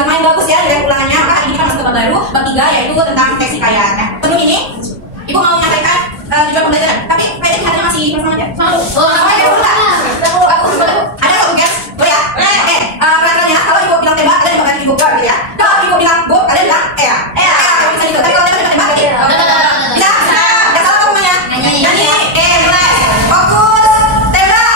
lumayan bagus ya dari ulangannya. Maka hari ini kita masuk ke bab baru, bab 3, yaitu tentang tes hikayat ya. Sebelum ini Ibu mau menyampaikan tujuan pembelajaran, tapi kayaknya hatinya masih kosong aja. Mau? Apa ya? Bagus. Ada nggak guys? Boleh ya? Peraturannya kalau Ibu bilang tembak, kalian bakal Ibu gitu ya. Kalau Ibu bilang bu, kalian bilang ya. Bisa gitu. Tapi kalau tembak berarti bisa. Nggak salah pokoknya. Nyanyi. Mulai. Fokus. Tembak.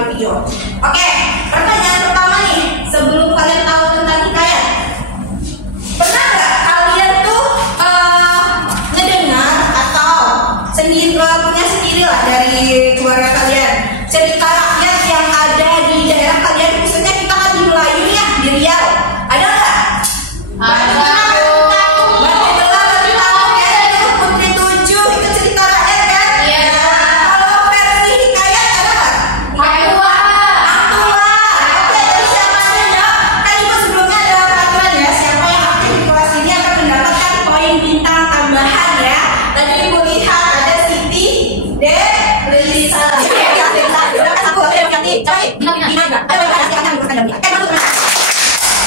Video. Oke, pertanyaan pertama nih, sebelum kalian tahu tentang hikayat, pernah nggak kalian tuh ngedengar atau sendiri punya sendiri lah dari keluarga kalian cerita rakyat yang ada di daerah kalian, khususnya kita kan di Melayu ya, di Riau, ada nggak? Ada.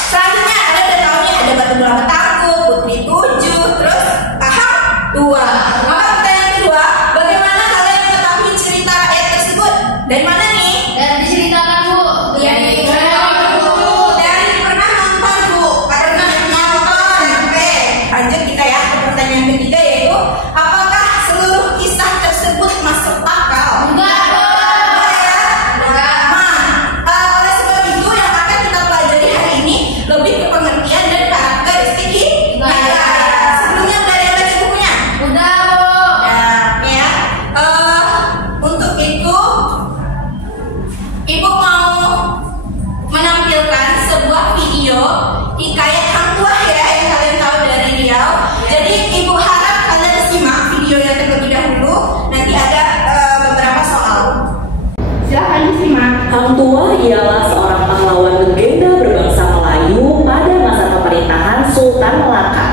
Selanjutnya ada tahunnya, ada Batu Bola Petangkup, Putri 7, terus Tahap 2. Maka pertanyaan kedua, bagaimana kalian mengetahui cerita rakyat tersebut? Dari mana nih? Dan diceritakan Bu. Dari pernah nonton Bu. Pernah nonton. Oke, lanjut kita ya ke pertanyaan ketiga, yaitu apakah seluruh kisah tersebut masuk akal? Enggak. Lebih ke pengertian dan karakteristik hikayat. Sebelumnya udah ada yang baca bukunya? Udah Bu. Ya. Untuk itu Ibu mau menampilkan sebuah video hikayat Hang Tuah ya, yang kalian tahu dari Riau. Jadi Ibu harap kalian simak videonya terlebih dahulu. Nanti ada beberapa soal. Silahkan disimak. Hang Tuah ialah seorang pahlawan legenda berbangsa Melayu pada masa pemerintahan Sultan Melaka.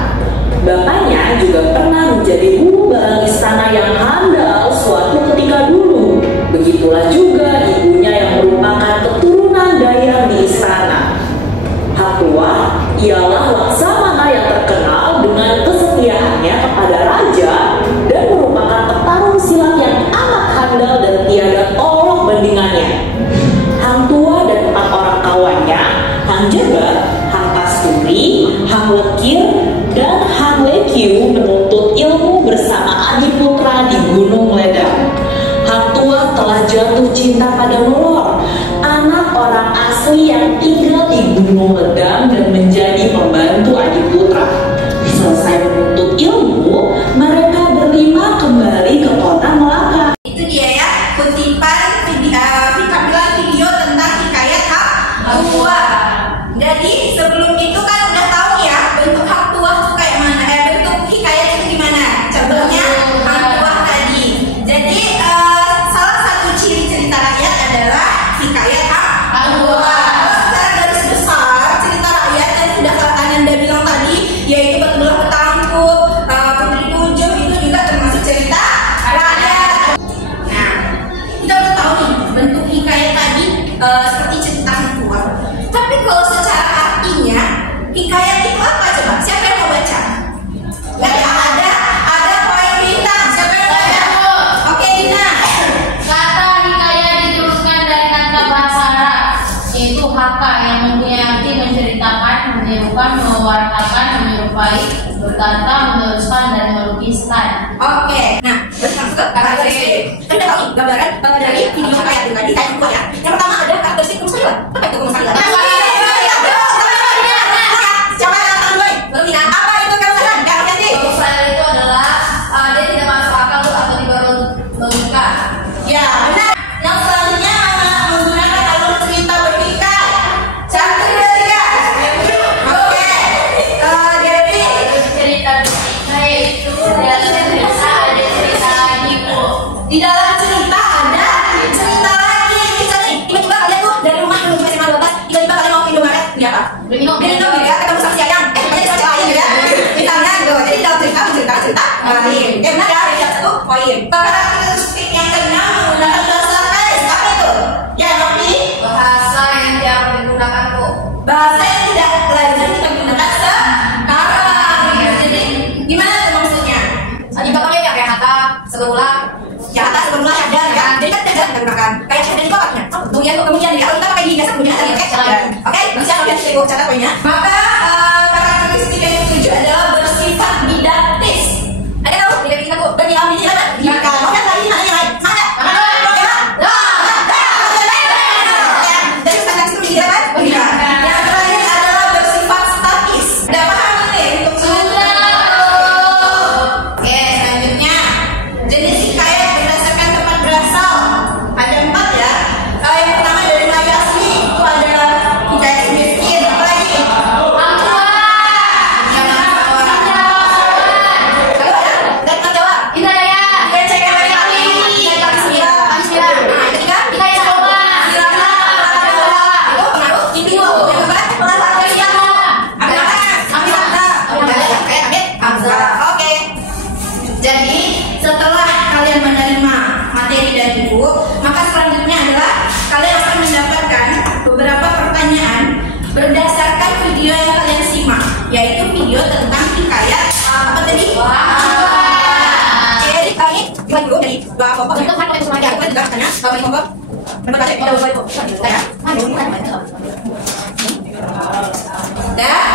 Bapaknya juga pernah menjadi guru barang istana yang handal suatu ketika dulu. Begitulah juga ibunya yang merupakan keturunan Dayang di istana. Hang Tuah ialah laksamana yang terkenal dengan kesetiaannya kepada raja dan merupakan petarung silat yang amat handal dan tiada tolak bandingannya. Hang Tuah dan 4 orang kawannya, Hang Jebat, Hang Kasturi, Hang Lekir, dan Hang Lekyu menuntut ilmu bersama Adiputra di Gunung Ledang. Hang Tuah telah jatuh cinta pada Nolor, anak orang asli yang tinggal di Gunung Ledang dan menjadi pembantu Adiputra. Selesai menuntut ilmu, mereka berlima kembali ke kota Melaka. Itu dia ya, kutipan video tentang hikayat Hang Tuah. Jadi sebelum itu kan udah tahu ya bentuk Hang Tuah itu kayak mana, bentuk hikayat itu gimana. Contohnya Hang Tuah tadi. Jadi salah satu ciri cerita rakyat adalah hikayat Hang Tuah. Secara garis besar cerita rakyat yang sudah Anda bilang tadi, yaitu Batu Bola Petangkup, Putri 7, itu juga termasuk cerita rakyat. Nah, kita udah tahu nih bentuk hikayat tadi seperti cerita Hang Tuah. Tapi kalau secara artinya, hikayat itu apa coba? Siapa yang mau baca? Nggak ada poin bintang. Siapa yang baca? Oke, Dina. Kata hikayat diturunkan dari kata bahasa Arab, yaitu haka, yang mempunyai arti menceritakan, menyerukan, mewartakan, menyerupai, berkata, meneruskan, dan melukiskan. Oke, nah langsung ke karakteristik. Kita udah tahu nih gambaran dari video hikayat itu tadi kayak ya. Yang pertama ada karakteristik rumus kalian. Apa itu rumus kalian? Coba tangan gue. Belum Dina. Apa itu kerusakan? Kerusakan itu adalah dia tidak masuk akal atau di bawah logika. Ya, benar. Yang selanjutnya menggunakan alur cerita bertingkat. 1, 2, 3. Oke. Dewi. Cerita bertingkat yaitu dari cerita minum gitu ya, ketemu sama si Ayang, banyak sama cewek gitu ya. Misalnya gitu, jadi dalam cerita lain. Benar ya, ada satu poin. Karakteristik yang keenam menggunakan bahasa Kais, apa itu? Ya, Novi. bahasa yang jarang digunakan tuh. Bahasa yang tidak lazim kita gunakan sekarang. Jadi gimana tuh maksudnya? Contohnya ya kayak kata seberulang. Ya atas sebelumnya sadar ya. Jadi kan tidak kita gunakan. Kayak sadar itu apa? Kemudian ya. Kalau kita pakai biasa kemudian ada kayak sadar. Oke, bisa kalian saya catat poinnya. Maka karakteristik yang ketujuh adalah bersifat didaktis. Ada tahu? Didaktis aku. Berdiam diri kan? Jika mau yang lain yang lain. Mana? Dari standar itu diri kan? Iya. Yang terakhir adalah bersifat statis. Udah paham ini untuk Sudah. Oke, selanjutnya jenis hikayat berdasarkan tempat berasal ada 4 ya. Yang pertama dari Melayu asli itu adalah hikayat miskin. Apa lagi? Orang tua. Dari Jawa. Indah Daya. Dari Cekar dari kami. Jadi setelah kalian menerima materi dari ibu, maka selanjutnya adalah kalian akan mendapatkan beberapa pertanyaan berdasarkan video yang kalian simak, yaitu video tentang hikayat apa tadi? Oke, ini lagi dulu dari dua kelompok. Bentuk kan pakai semuanya. Ya, aku juga tanya sama kelompok. Berapa cek? Ada dua kelompok. Ya. Dah.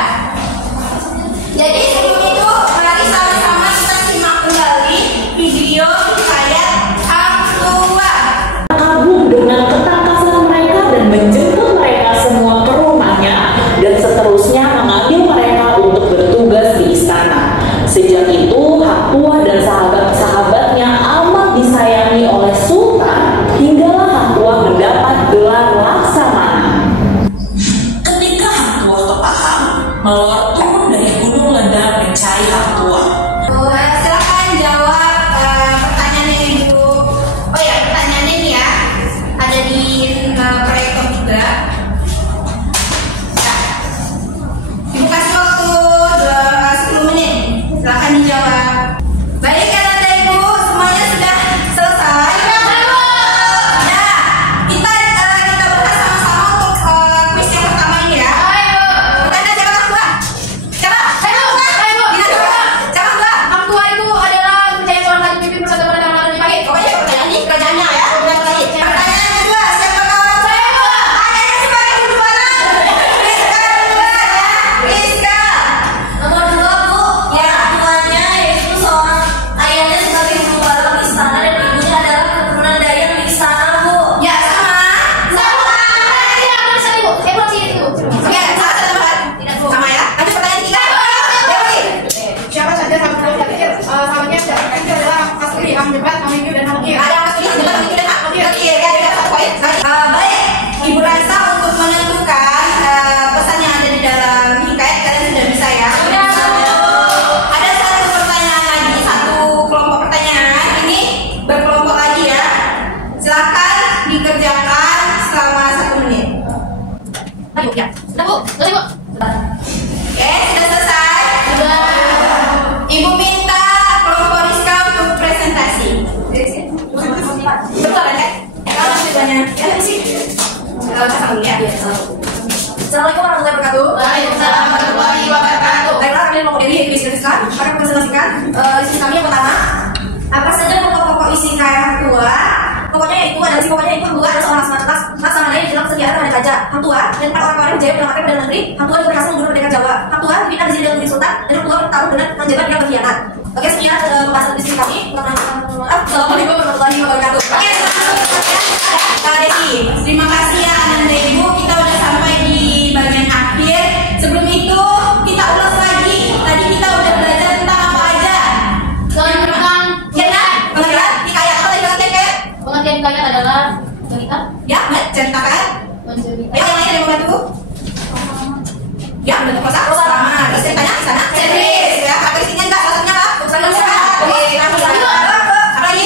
Jadi sebelum itu mari sama-sama kita simak kembali video hikayat Hang Tua. Kagum dengan ketangkasan mereka dan menjemput mereka semua ke rumahnya dan seterusnya mengambil mereka untuk bertugas di istana. Sejak itu Hang Tua dan sahabat-sahabatnya amat disayangi oleh Sultan hinggalah Hang Tua mendapat gelar Laksamana. Ketika Hang Tua kepaham, Melor turun dari gunung ledak mencari Hang Tua. Silakan jawab pertanyaannya Ibu. Oh ya, pertanyaannya ini ya ada di proyektor juga. Ya. Ibu kasih waktu 10 menit. Silakan dijawab. Baik, kata Ibu semuanya sudah selesai. Ya, kita bahas sama-sama untuk kuis yang pertama ini ya. Kita ada siapa Hang Tua? Siapa? Siapa Hang Tua? Hang Tua itu adalah percaya seorang lagi pimpin bersatu pada tangan lebih baik. Pokoknya pertanyaan ini kerajaannya ya. Pertanyaan kedua, siapakah orang tua? Ayahnya sebagai ibu anak. Rizka kedua ya. Rizka. Nomor 2 Bu, Ya. tuanya yaitu seorang ayahnya sebagai ibu balang di istana dan ibunya adalah keturunan Dayak di istana Bu. Ya sama. Oke, salah satu tempat. Sama ya. Lanjut pertanyaan ketiga. Dewi. Siapa saja sahabatnya itu adalah Asri, Amdebat, Hamidu, dan Hamkir. Ada yang masuk di sini dan Oke, ya ada satu poin. Baik, Ibu rasa untuk menentukan pesan yang ada di dalam hikayat kalian sudah bisa ya. Ada satu pertanyaan lagi, satu kelompok pertanyaan. Ini berkelompok lagi ya. Silakan dikerjakan selama 1 menit. Ayo, ya. Sudah Bu, selesai Bu. Oke, sudah selesai. Ibu minta kelompok Rizka untuk presentasi. Betul kan? Kalau ceritanya, ya sih. Sama ya. Assalamualaikum warahmatullahi wabarakatuh. Waalaikumsalam warahmatullahi wabarakatuh. Baiklah, kalian mau dari isi Rizka akan presentasikan isi kami yang pertama. Apa saja pokok-pokok isi hikayat Hang Tua? Pokoknya itu adalah Hang Tua adalah seorang laksamana yang dalam kesediaan terhadap raja. Hang Tua dan 4 orang yang jaya menyelamatkan Perdana Negeri. Hang Tua juga berhasil membunuh pendekar Jawa. Hang Tua dipindah menjadi Datuk Sultan dan Hang Tua bertarung dengan penjabat yang berkhianat. Oke, sekian pembahasan di sini kami. Assalamualaikum warahmatullahi wabarakatuh. Oke, Kak Desi, terima kasih ya Ananda Ibu. Kita udah sampai di bagian akhir. Sebelum itu kita ulas lagi. Tadi kita udah belajar tentang apa aja? Tentang Pengertian hikayat apa tadi pengertian? pengertian hikayat adalah cerita Ya, menceritakan. mencerita. Yang lain ada yang membantu? Ya, bentuk prosa. Sama. Terus ceritanya di sana. Sentris. Ya, karakteristiknya enggak. Salah satunya apa? Salah satunya apa? Oke, apa lagi? Apa lagi?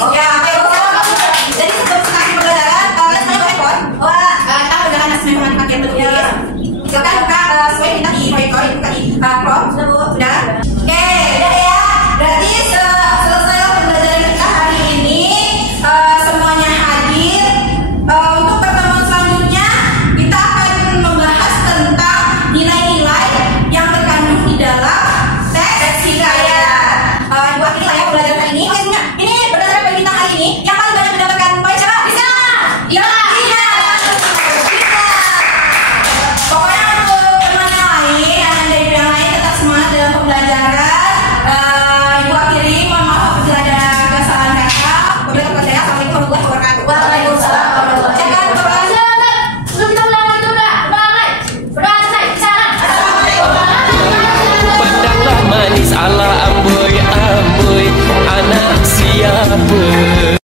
Oke, apa itu? Jadi sebelum kita pembelajaran, kalian semuanya pakai phone. Wah, kita pembelajaran matematika yang menulis. Silakan buka sesuai kita di monitor, buka di prompt. Sudah Bu? Sudah? Oke, udah ya. Berarti selesai pembelajaran kita hari ini. Semuanya hadir. Untuk pertemuan selanjutnya kita akan membahas tentang nilai-nilai yang terkandung di dalam teks hikayat. Ibu akhiri lah ya pembelajaran hari ini. Ini berdasarkan bagi kita hari ini yang paling banyak mendapatkan poin siapa? Bisa? Iya. Pokoknya untuk teman yang lain, anak dari yang lain tetap semangat dalam pembelajaran. Ibu akhiri, mohon maaf apabila ada kesalahan kata. Wabillahi taufiq. Assalamualaikum warahmatullahi wabarakatuh. Waalaikumsalam warahmatullahi wabarakatuh. Belum kita ulang itu udah selesai. Assalamualaikum. Pandanglah manis ala amboi amboi anak siapa